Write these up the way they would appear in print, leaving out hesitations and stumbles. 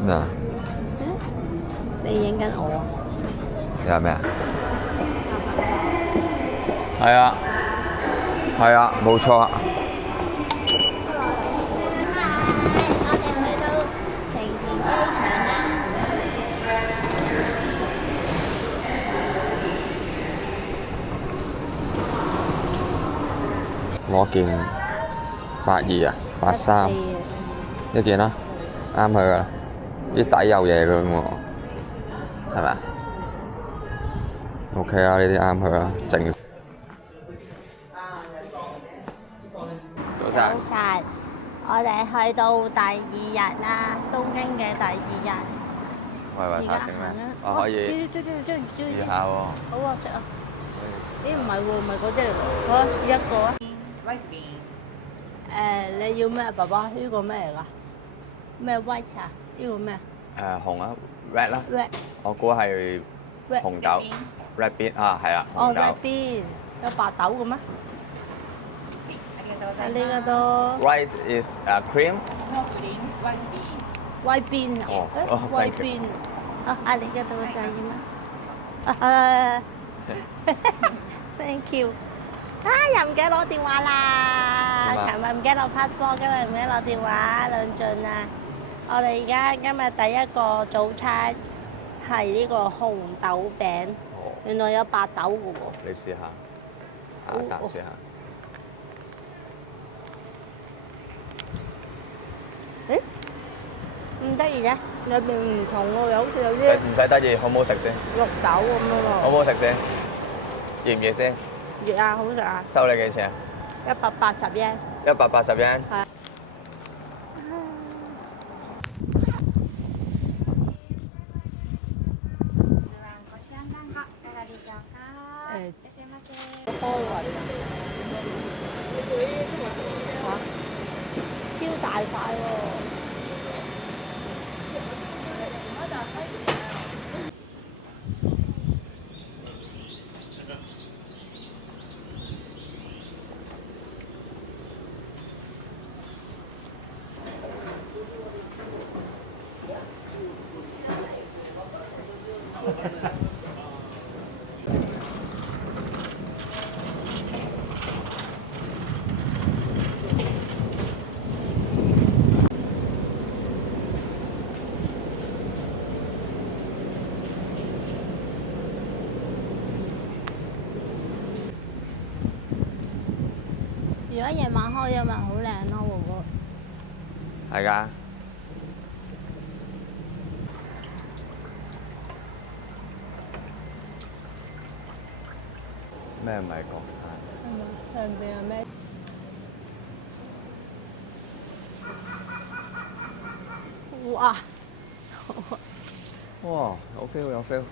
咩啊？你影緊我啊？你話咩啊？係啊，係啊，冇錯啊。我哋去到成田機場啦。攞件82啊，83一件啦，啱佢噶啦。啲底有嘢嘅咁喎，係咪啊？OK 啊，呢啲啱佢啊，正。早晨。早晨，我哋去到第2日啦，東京嘅第2日。喂，睇下整咩？我可以試下喎。好啊，食啊！咦，唔係喎，唔係嗰啲嚟喎。好啊，一個啊。你要咩，爸爸？呢個咩嚟㗎？咩 white 啊？呢個咩？紅啊 ，red 啦。red。我估係紅豆 ，red bean 啊，係啦，紅豆。red bean 有白豆嘅咩？呢個都。White is cream. white bean 啊？white bean 啊，你嗰度就要咩？Thank you。又唔記得攞電話啦！琴日唔記得攞 passport，今日唔記得攞電話，論盡啊！我哋而家今日第一個早餐係呢個紅豆餅，原來有白豆嘅喎。你試下，啖試下。誒，唔得意嘅，裏邊唔同喎，好似有啲。唔使得意，好唔好食先？綠豆咁樣喎。好唔好食先？熱唔熱先？熱啊，好食啊！收你幾錢啊180 yen。180 yen。係。開胃啊！超大塊喎！如果夜晚開，因為好靚咯，會唔會？係㗎。咩唔係國產？上邊有咩？哇！哇，有 feel 有 feel。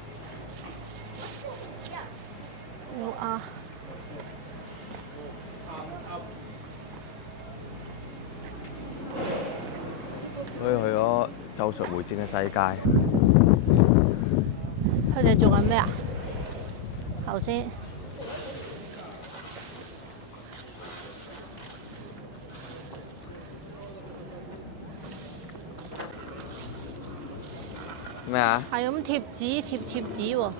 哇！可以去咗咒術迴戰嘅世界。佢哋做緊咩啊？頭先。咩啊？係咁貼紙貼紙喎。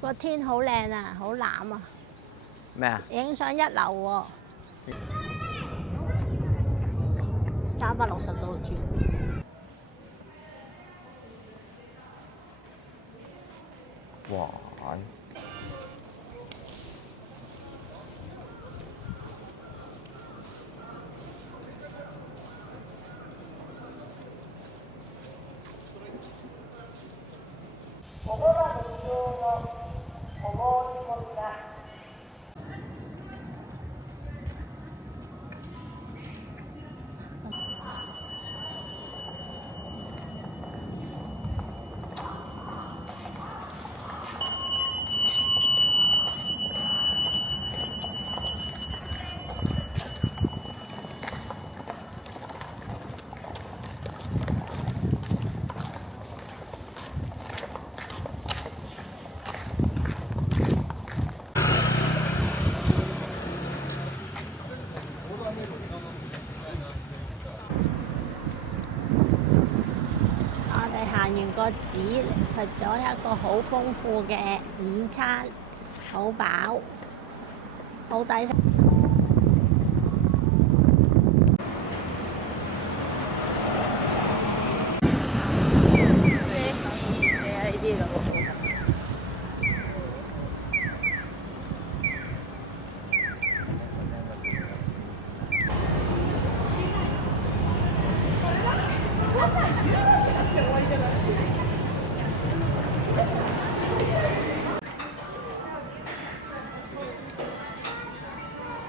個天好靚啊，好藍啊！咩啊？影相一流喎，360度轉。哇！個紙出咗一個好豐富嘅午餐，好飽，好抵食。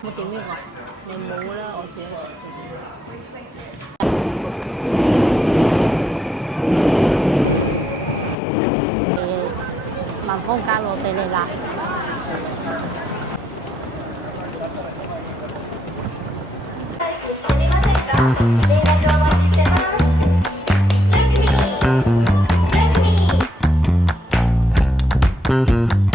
我點呢個？你冇啦，我自己食。民風加我俾你啦。Let me